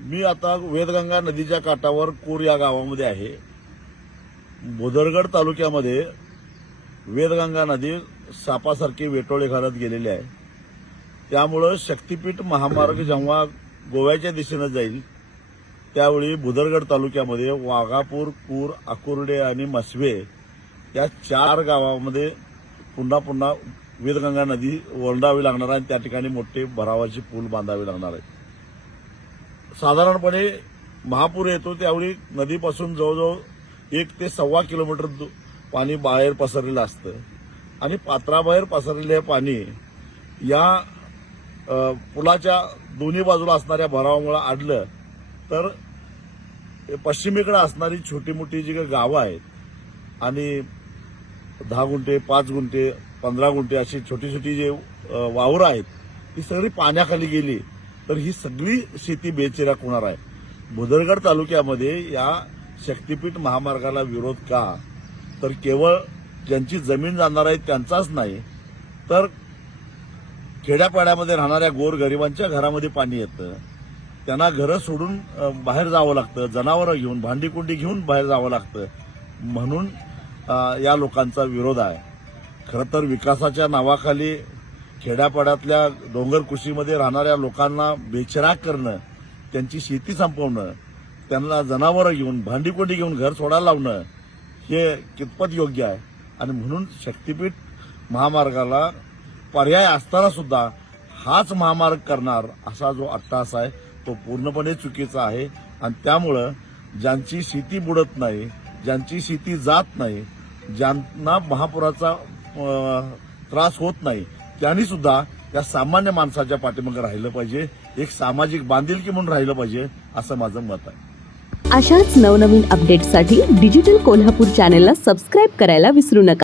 मी आता वेदगंगा नदीच्या काठावर कोर या गावामध्ये आहे बोदरगड तालुक्यामध्ये वेदगंगा नदी सापासारखी वेटोळे घालत गेलेली आहे त्यामुळं शक्तीपीठ महामार्ग जेव्हा गोव्याच्या दिशेनं जाईल त्यावेळी भुदरगड तालुक्यामध्ये वाघापूर कूर आकुर्डे आणि मसवे या चार गावामध्ये पुन्हा पुन्हा वेदगंगा नदी ओलांडावी लागणार आहे त्या ठिकाणी मोठे भरावाचे पूल बांधावे लागणार आहे साधारणपणे महापूर येतो त्यावेळी नदीपासून जवळजवळ एक ते सव्वा किलोमीटर पाणी बाहेर पसरलेलं असतं आणि पात्राबाहेर पसरलेले पाणी या पुलाच्या दोन्ही बाजूला असणाऱ्या भरावामुळे आडलं तर पश्चिमेकडे असणारी छोटी मोठी जी काही गावं आहेत आणि दहा गुंठे पाच गुंठे पंधरा गुंठे अशी छोटी छोटी जी वावरं आहेत ती सगळी पाण्याखाली गेली तर ही सगळी शेती बेचिराक होणार आहे भुदरगड तालुक्यामध्ये या शक्तीपीठ महामार्गाला विरोध का तर केवळ ज्यांची जमीन जाणार आहे त्यांचाच नाही तर खेड्यापाड्यामध्ये राहणाऱ्या गोरगरिबांच्या घरामध्ये पाणी येतं त्यांना घरं सोडून बाहेर जावं लागतं जनावरं घेऊन भांडीकुंडी घेऊन बाहेर जावं लागतं म्हणून या लोकांचा विरोध आहे खरं तर विकासाच्या नावाखाली खेड्यापाड्यातल्या डोंगर राहणाऱ्या लोकांना बेचराग करणं त्यांची शेती संपवणं त्यांना जनावरं घेऊन भांडीकोंडी घेऊन घर सोडायला लावणं हे कितपत योग्य आहे आणि म्हणून शक्तीपीठ महामार्गाला पर्याय असताना सुद्धा हाच महामार्ग करणार असा जो अट्टास आहे तो पूर्णपणे चुकीचा आहे आणि त्यामुळं ज्यांची शेती बुडत नाही ज्यांची शेती जात नाही ज्यांना महापुराचा त्रास होत नाही त्यांनी सुद्धा या सामान्य माणसाच्या पाठीमागे राहिलं पाहिजे एक सामाजिक बांधिलकी म्हणून राहिलं पाहिजे असं माझं मत आहे अशाच नवनवीन अपडेटसाठी डिजिटल कोल्हापूर चॅनेलला सबस्क्राईब करायला विसरू नका